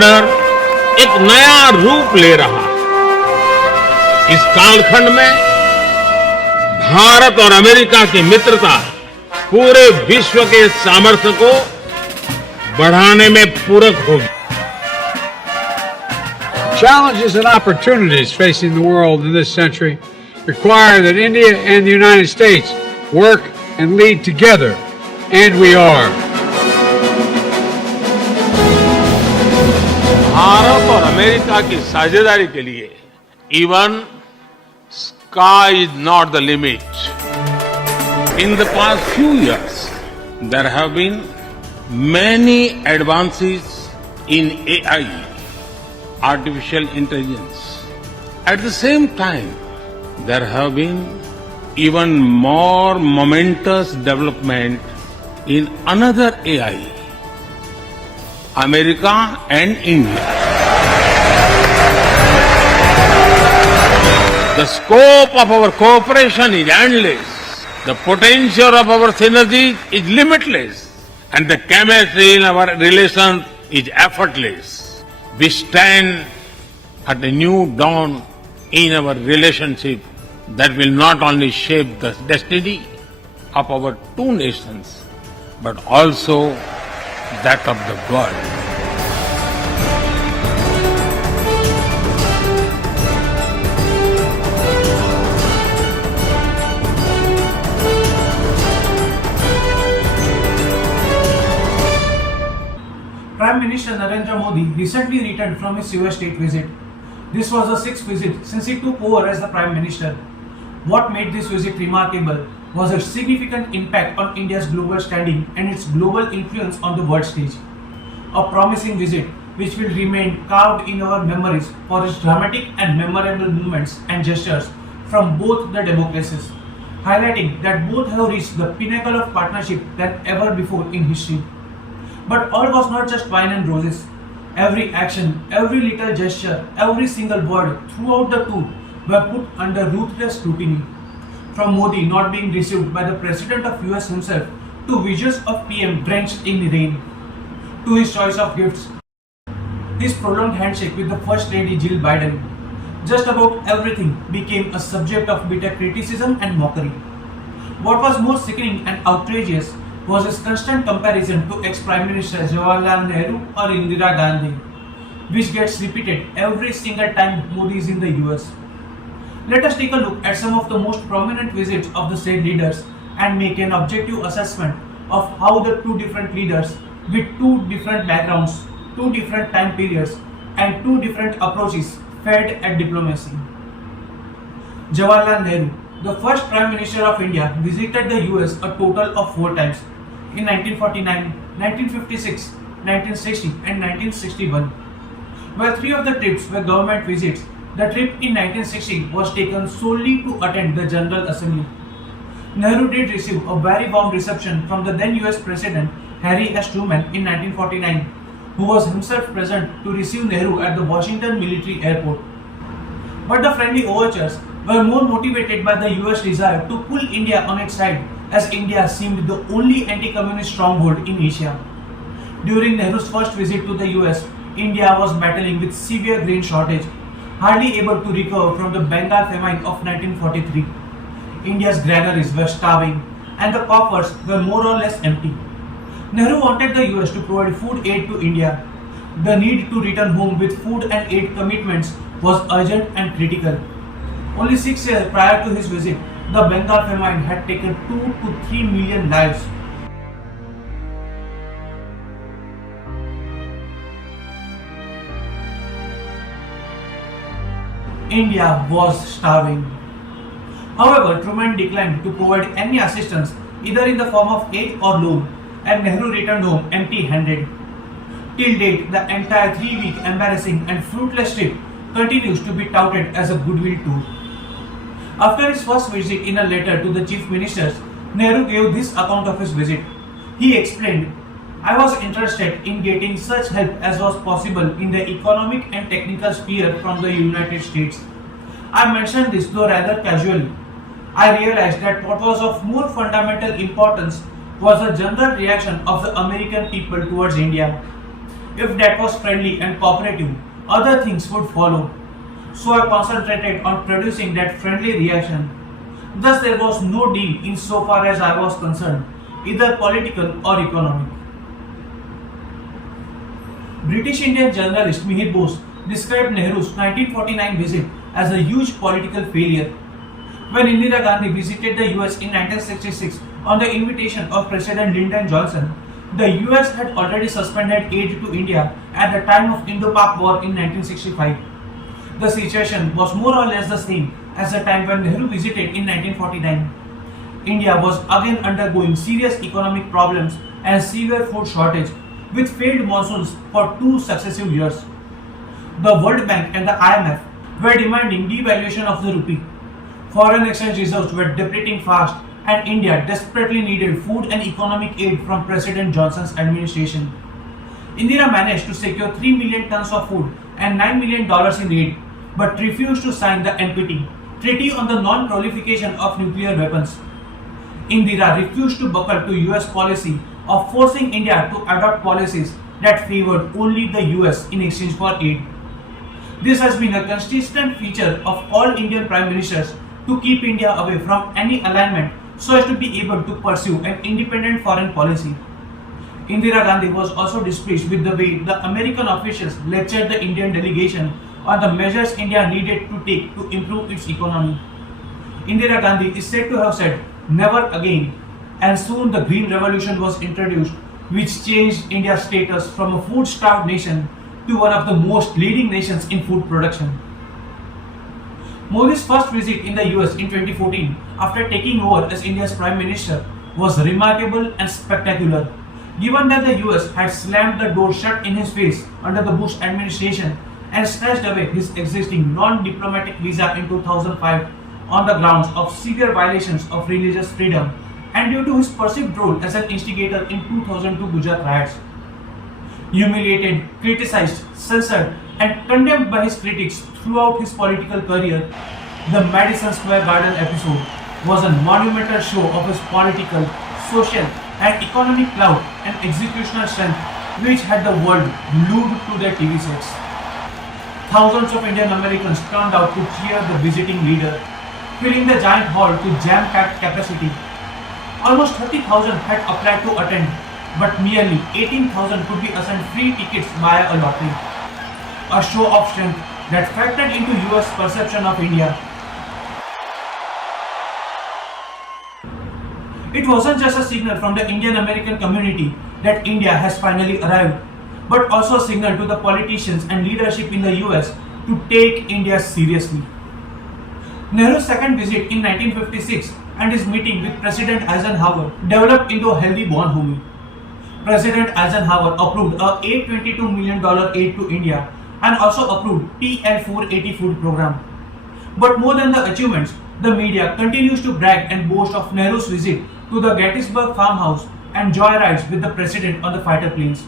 Border एक नया रूप ले रहा है। इस कालखंड में भारत और अमेरिका की मित्रता पूरे विश्व के सामर्थ्य को बढ़ाने में पूरक होगी। Challenges and opportunities facing the world in this century require that India and the United States work and lead together, and we are. Bharat और अमेरिका की साझेदारी के लिए even sky is not the limit. In the past few years, there have been many advances in AI, artificial intelligence. At the same time, there have been even more momentous development in another AI, America and India. The scope of our cooperation is endless. The potential of our synergy is limitless. And the chemistry in our relations is effortless. We stand at a new dawn in our relationship that will not only shape the destiny of our two nations, but also that of the world. Prime Minister Narendra Modi recently returned from his US state visit. This was the sixth visit since he took over as the Prime Minister. What made this visit remarkable was its significant impact on India's global standing and its global influence on the world stage. A promising visit which will remain carved in our memories for its dramatic and memorable movements and gestures from both the democracies, highlighting that both have reached the pinnacle of partnership than ever before in history. But all was not just wine and roses. Every action, every little gesture, every single word throughout the tour were put under ruthless scrutiny. From Modi not being received by the President of US himself, to visuals of PM drenched in rain, to his choice of gifts, his prolonged handshake with the First Lady Jill Biden, just about everything became a subject of bitter criticism and mockery. What was more sickening and outrageous was his constant comparison to ex-Prime Minister Jawaharlalnehru or Indira Gandhi, which gets repeated every single time Modi is in the US. Let us take a look at some of the most prominent visits of the said leaders and make an objective assessment of how the two different leaders with two different backgrounds, two different time periods and two different approaches fared at diplomacy. Jawaharlal Nehru, the first Prime Minister of India, visited the US a total of 4 times in 1949, 1956, 1960 and 1961. While 3 of the trips were government visits, the trip in 1960 was taken solely to attend the General Assembly. Nehru did receive a very warm reception from the then US President Harry S. Truman in 1949, who was himself present to receive Nehru at the Washington Military Airport. But the friendly overtures were more motivated by the US desire to pull India on its side, as India seemed the only anti-communist stronghold in Asia. During Nehru's first visit to the US, India was battling with severe grain shortage, hardly able to recover from the Bengal famine of 1943. India's granaries were starving and the coffers were more or less empty. Nehru wanted the US to provide food aid to India. The need to return home with food and aid commitments was urgent and critical. Only 6 years prior to his visit, the Bengal famine had taken 2 to 3 million lives. India was starving. However, Truman declined to provide any assistance either in the form of aid or loan, and Nehru returned home empty-handed. Till date, the entire 3-week embarrassing and fruitless trip continues to be touted as a goodwill tour. After his first visit, in a letter to the chief ministers, Nehru gave this account of his visit. He explained, "I was interested in getting such help as was possible in the economic and technical sphere from the United States. I mentioned this though rather casually. I realized that what was of more fundamental importance was the general reaction of the American people towards India. If that was friendly and cooperative, other things would follow. So I concentrated on producing that friendly reaction. Thus there was no deal insofar as I was concerned, either political or economic. British Indian journalist Mihir Bose described Nehru's 1949 visit as a huge political failure. When Indira Gandhi visited the US in 1966 on the invitation of President Lyndon Johnson, the US had already suspended aid to India at the time of Indo-Pak War in 1965. The situation was more or less the same as the time when Nehru visited in 1949. India was again undergoing serious economic problems and severe food shortage, with failed monsoons for 2 successive years. The World Bank and the IMF were demanding devaluation of the rupee. Foreign exchange reserves were depleting fast, and India desperately needed food and economic aid from President Johnson's administration. Indira managed to secure 3 million tons of food and $9 million in aid, but refused to sign the NPT, Treaty on the Non-Proliferation of Nuclear Weapons. Indira refused to buckle to US policy of forcing India to adopt policies that favored only the US in exchange for aid. This has been a consistent feature of all Indian prime ministers to keep India away from any alignment so as to be able to pursue an independent foreign policy. Indira Gandhi was also displeased with the way the American officials lectured the Indian delegation on the measures India needed to take to improve its economy. Indira Gandhi is said to have said, "Never again," and soon the Green Revolution was introduced, which changed India's status from a food-starved nation to one of the most leading nations in food production. Modi's first visit in the US in 2014, after taking over as India's Prime Minister, was remarkable and spectacular, given that the US had slammed the door shut in his face under the Bush administration and snatched away his existing non-diplomatic visa in 2005 on the grounds of severe violations of religious freedom and due to his perceived role as an instigator in 2002 Gujarat riots. Humiliated, criticized, censored, and condemned by his critics throughout his political career, the Madison Square Garden episode was a monumental show of his political, social, and economic clout and executional strength, which had the world glued to their TV sets. Thousands of Indian Americans turned out to cheer the visiting leader, filling the giant hall to jam-packed capacity. Almost 30,000 had applied to attend, but merely 18,000 could be assigned free tickets via a lottery. A show of strength that factored into US perception of India. It wasn't just a signal from the Indian American community that India has finally arrived, but also a signal to the politicians and leadership in the US to take India seriously. Nehru's second visit in 1956 and his meeting with President Eisenhower developed into a healthy bonhomie. President Eisenhower approved a $822 million aid to India and also approved PL-480 food program. But more than the achievements, the media continues to brag and boast of Nehru's visit to the Gettysburg farmhouse and joyrides with the president on the fighter planes.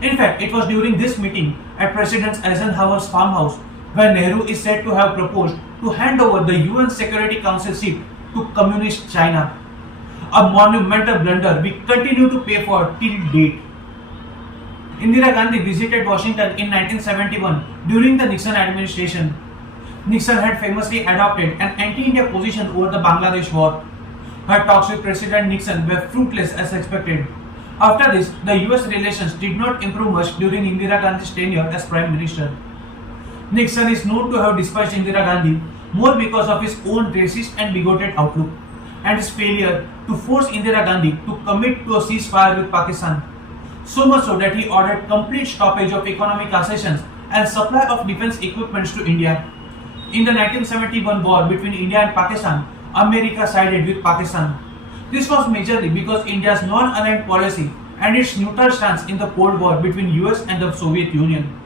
In fact, it was during this meeting at President Eisenhower's farmhouse where Nehru is said to have proposed to hand over the UN Security Council seat to Communist China. A monumental blunder we continue to pay for till date. Indira Gandhi visited Washington in 1971 during the Nixon administration. Nixon had famously adopted an anti-India position over the Bangladesh war. Her talks with President Nixon were fruitless as expected. After this, the US relations did not improve much during Indira Gandhi's tenure as Prime Minister. Nixon is known to have despised Indira Gandhi more because of his own racist and bigoted outlook and his failure to force Indira Gandhi to commit to a ceasefire with Pakistan. So much so that he ordered complete stoppage of economic accessions and supply of defense equipments to India. In the 1971 war between India and Pakistan, America sided with Pakistan. This was majorly because India's non-aligned policy and its neutral stance in the Cold War between US and the Soviet Union.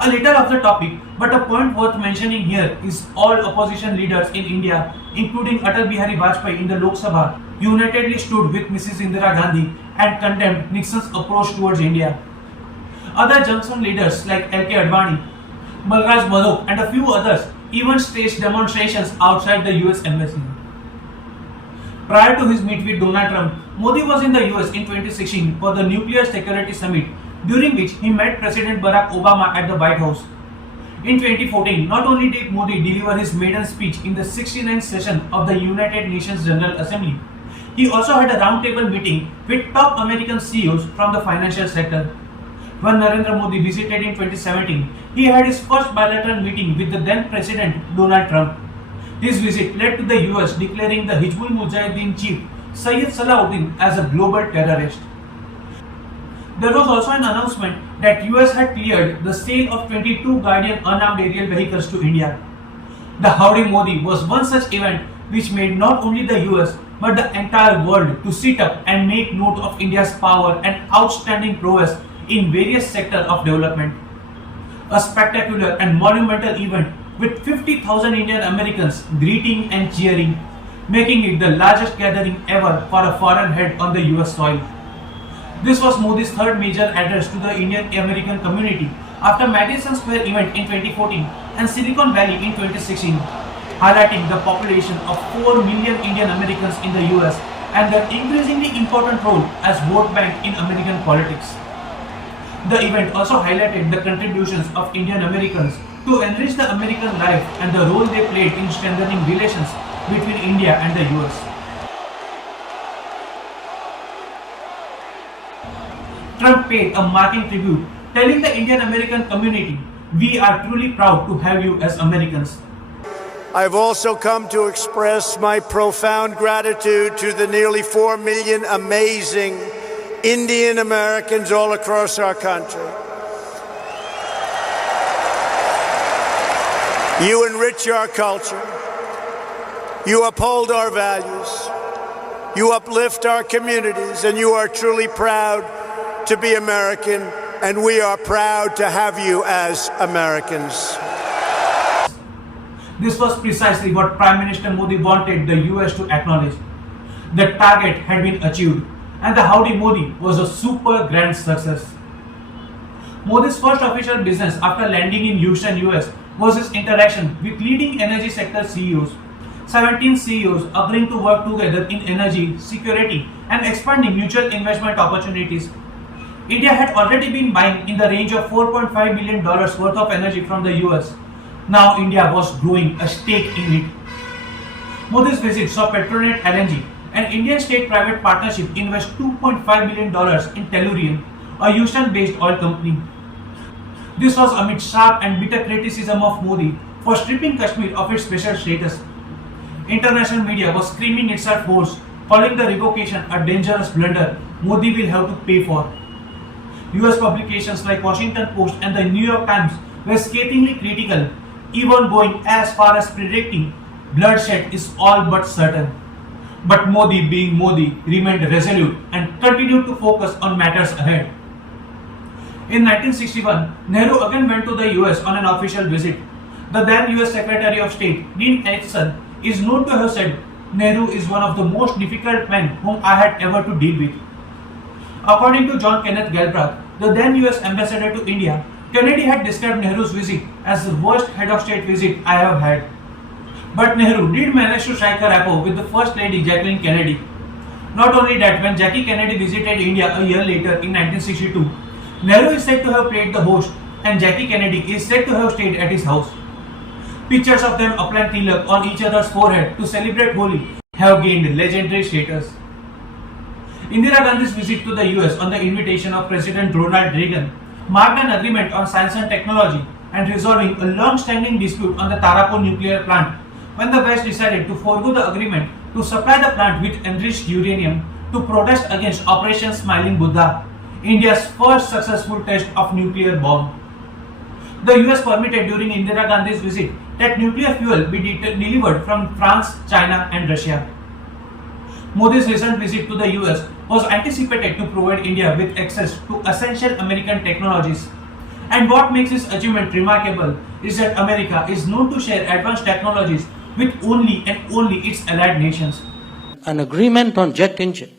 A little off the topic, but a point worth mentioning here is all opposition leaders in India, including Atal Bihari Vajpayee in the Lok Sabha, unitedly stood with Mrs. Indira Gandhi and condemned Nixon's approach towards India. Other junction leaders like L.K. Advani, Balraj Madhok and a few others even staged demonstrations outside the US embassy. Prior to his meet with Donald Trump, Modi was in the US in 2016 for the Nuclear Security Summit, during which he met President Barack Obama at the White House. In 2014, not only did Modi deliver his maiden speech in the 69th session of the United Nations General Assembly, he also had a roundtable meeting with top American CEOs from the financial sector. When Narendra Modi visited in 2017, he had his first bilateral meeting with the then President Donald Trump. His visit led to the US declaring the Hizbul Mujahideen chief Sayyid Salahuddin as a global terrorist. There was also an announcement that US had cleared the sale of 22 Guardian unarmed aerial vehicles to India. The Howdy Modi was one such event which made not only the US but the entire world to sit up and make note of India's power and outstanding prowess in various sectors of development. A spectacular and monumental event with 50,000 Indian Americans greeting and cheering, making it the largest gathering ever for a foreign head on the US soil. This was Modi's third major address to the Indian American community after Madison Square event in 2014 and Silicon Valley in 2016, highlighting the population of 4 million Indian Americans in the US and their increasingly important role as vote bank in American politics. The event also highlighted the contributions of Indian Americans to enrich the American life and the role they played in strengthening relations between India and the US. Trump paid a marking tribute, telling the Indian American community, "We are truly proud to have you as Americans." I've also come to express my profound gratitude to the nearly 4 million amazing Indian Americans all across our country. You enrich our culture. You uphold our values. You uplift our communities, and you are truly proud to be American, and we are proud to have you as Americans. This was precisely what Prime Minister Modi wanted the US to acknowledge. The target had been achieved, and the Howdy Modi was a super grand success. Modi's first official business after landing in Houston, US was his interaction with leading energy sector CEOs. 17 CEOs agreeing to work together in energy, security, and expanding mutual investment opportunities. India had already been buying in the range of $4.5 billion worth of energy from the US. Now India was growing a stake in it. Modi's visit saw Petronet LNG, an Indian state-private partnership, invest $2.5 million in Tellurian, a Houston-based oil company. This was amid sharp and bitter criticism of Modi for stripping Kashmir of its special status. International media was screaming itself hoarse, calling the revocation a dangerous blunder Modi will have to pay for. US publications like Washington Post and the New York Times were scathingly critical, even going as far as predicting bloodshed is all but certain. But Modi, being Modi, remained resolute and continued to focus on matters ahead. In 1961, Nehru again went to the US on an official visit. The then US Secretary of State, Dean Acheson, is known to have said, "Nehru is one of the most difficult men whom I had ever to deal with." According to John Kenneth Galbraith, the then US ambassador to India, Kennedy had described Nehru's visit as the worst head of state visit I have had. But Nehru did manage to strike a rapport with the First Lady Jacqueline Kennedy. Not only that, when Jackie Kennedy visited India a year later in 1962, Nehru is said to have played the host and Jackie Kennedy is said to have stayed at his house. Pictures of them applying tilak on each other's forehead to celebrate Holi have gained legendary status. Indira Gandhi's visit to the US on the invitation of President Ronald Reagan marked an agreement on science and technology and resolving a long-standing dispute on the Tarapur nuclear plant when the West decided to forego the agreement to supply the plant with enriched uranium to protest against Operation Smiling Buddha, India's first successful test of nuclear bomb. The US permitted during Indira Gandhi's visit that nuclear fuel be delivered from France, China and Russia. Modi's recent visit to the US was anticipated to provide India with access to essential American technologies. And what makes this achievement remarkable is that America is known to share advanced technologies with only and only its allied nations. An agreement on jet engine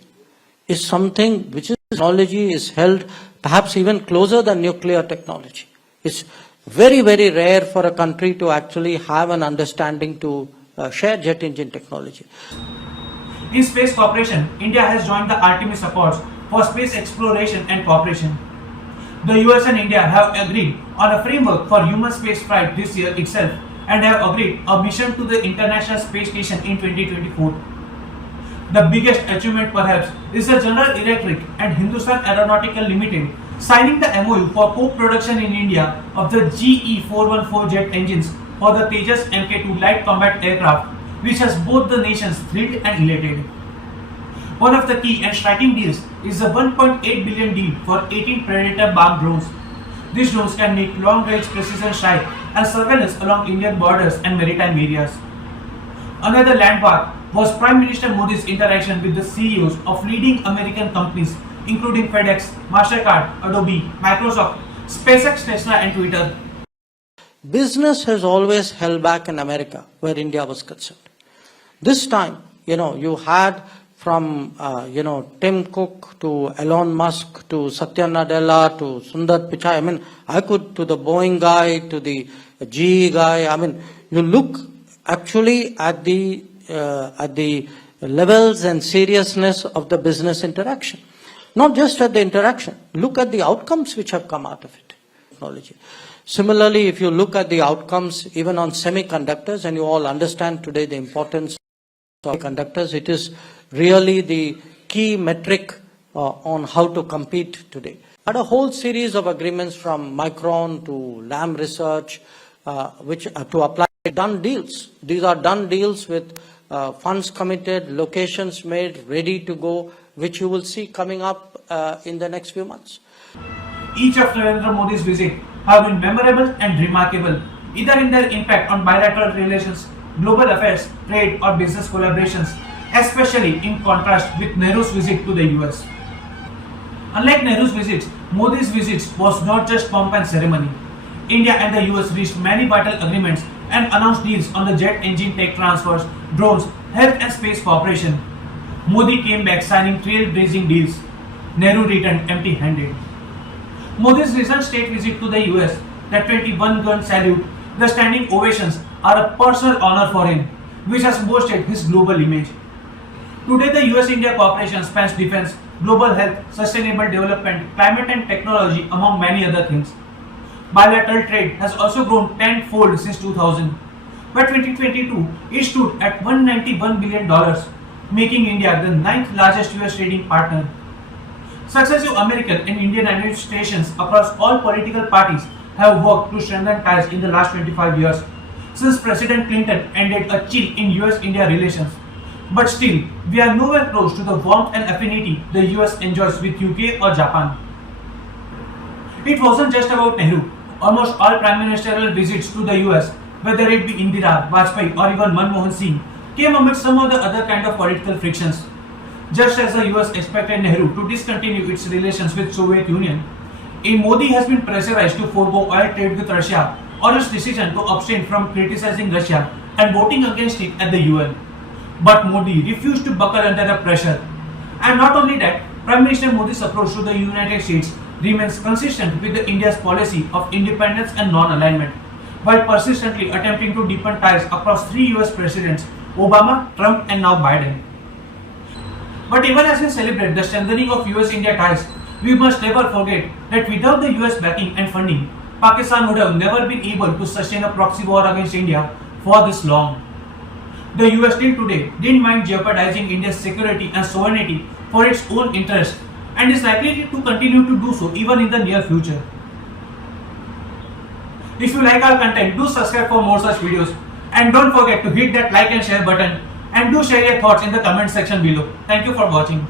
is something which technology is held perhaps even closer than nuclear technology. It's very, very rare for a country to actually have an understanding to share jet engine technology. In space cooperation, India has joined the Artemis Accords for space exploration and cooperation. The US and India have agreed on a framework for human space flight this year itself and have agreed a mission to the International Space Station in 2024. The biggest achievement perhaps is the General Electric and Hindustan Aeronautical Limited signing the MOU for co-production in India of the GE414 jet engines for the Tejas Mk2 light combat aircraft, which has both the nations thrilled and elated. One of the key and striking deals is the $1.8 billion deal for 18 Predator bomb drones. These drones can make long-range precision strike and surveillance along Indian borders and maritime areas. Another landmark was Prime Minister Modi's interaction with the CEOs of leading American companies including FedEx, MasterCard, Adobe, Microsoft, SpaceX, Tesla and Twitter. Business has always held back in America where India was concerned. This time, you had from, Tim Cook to Elon Musk to Satya Nadella to Sundar Pichai, to the Boeing guy, to the GE guy. You look actually at the levels and seriousness of the business interaction. Not just at the interaction, look at the outcomes which have come out of it. Technology. Similarly, if you look at the outcomes even on semiconductors, and you all understand today the importance of semiconductors, it is really the key metric on how to compete today. Had a whole series of agreements from Micron to Lam Research, which to apply done deals. These are done deals with funds committed, locations made, ready to go, which you will see coming up in the next few months. Each of Narendra Modi's visits have been memorable and remarkable, either in their impact on bilateral relations, global affairs, trade or business collaborations, especially in contrast with Nehru's visit to the US. Unlike Nehru's visits, Modi's visits was not just pomp and ceremony. India and the US reached many vital agreements and announced deals on the jet engine tech transfers, drones, health and space cooperation. Modi came back signing trailblazing deals. Nehru returned empty-handed. Modi's recent state visit to the US, the 21-gun salute, the standing ovations are a personal honor for him, which has boosted his global image. Today, the US-India cooperation spans defense, global health, sustainable development, climate and technology, among many other things. Bilateral trade has also grown tenfold since 2000. By 2022, it stood at $191 billion, making India the 9th largest US trading partner. Successive American and Indian administrations across all political parties have worked to strengthen ties in the last 25 years, since President Clinton ended a chill in US-India relations. But still, we are nowhere close to the warmth and affinity the US enjoys with UK or Japan. It wasn't just about Nehru. Almost all prime ministerial visits to the US, whether it be Indira, Vajpayee or even Manmohansingh, came amid some of the other kind of political frictions. Just as the US expected Nehru to discontinue its relations with Soviet Union, Modi has been pressurized to forego oil trade with Russia or its decision to abstain from criticizing Russia and voting against it at the UN. But Modi refused to buckle under the pressure. And not only that, Prime Minister Modi's approach to the United States remains consistent with India's policy of independence and non-alignment, while persistently attempting to deepen ties across 3 US presidents, Obama, Trump and now Biden. But even as we celebrate the strengthening of US-India ties, we must never forget that without the US backing and funding, Pakistan would have never been able to sustain a proxy war against India for this long. The US till today didn't mind jeopardizing India's security and sovereignty for its own interest and is likely to continue to do so even in the near future. If you like our content, do subscribe for more such videos and don't forget to hit that like and share button and do share your thoughts in the comment section below. Thank you for watching.